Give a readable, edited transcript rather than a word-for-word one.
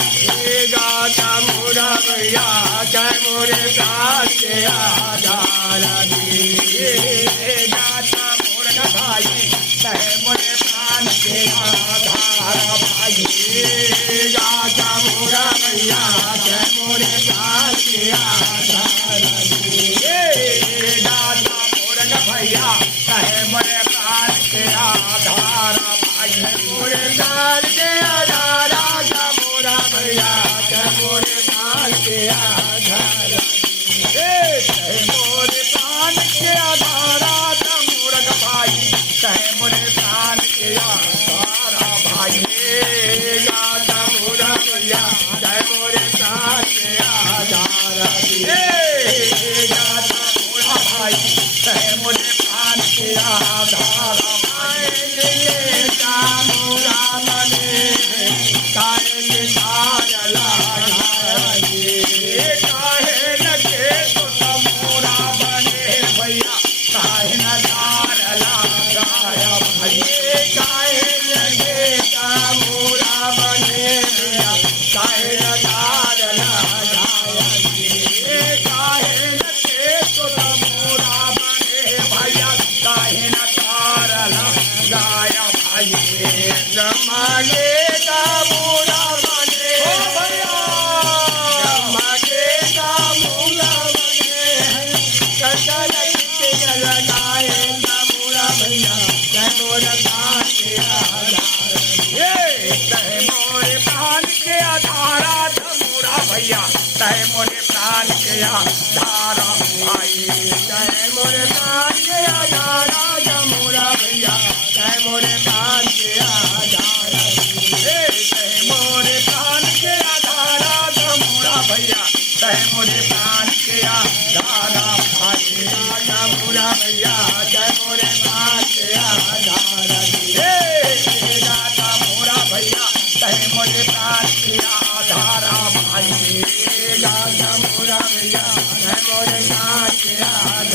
गाता मोरा भैया जय मोरे प्राण के आधार गाता मोरा भाई जय मोरे प्राण के आधार भाई गाता मोरा भैया जय मोरे प्राण के आधार गाता मोरा भैया जय मोरे प्राण के आधार भाई मोरे प्राण के आधार मोरा भैया मोरे प्राण के आधार मोरे प्राण के आधार मोरा भाई कहे मोरे प्राण के आधार भाई गाता मोरा भैया जय मोरे प्राण के आधार गाता मोरा भाई कहे मोरे प्राण के आधार मोरा मने जय मोरे प्राण के आधार भाई जय मोरे प्राण के आधार मोरा भैया जय मोरे प्राण के आधार जय मोरे प्राण के आधार मोरा भैया जय मोरे प्राण के आधार भाई मोरा भैया जय मोरे प्राण के आधार मोरा भैया जय मोरे प्राण के आधार भाई मोरा भैया जय मोरे प्राण के आधार